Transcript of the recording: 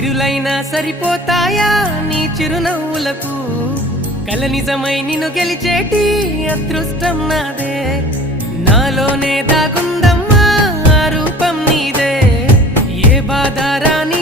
సిరులైనా సరిపోతాయా నీ చిరునవ్వులకు కల నిజమై నిన్ను గెలిచేటి అదృష్టం నాదే నాలోనే దాగుందమ్మా ఆ రూపం నీదే ఏ బాధారా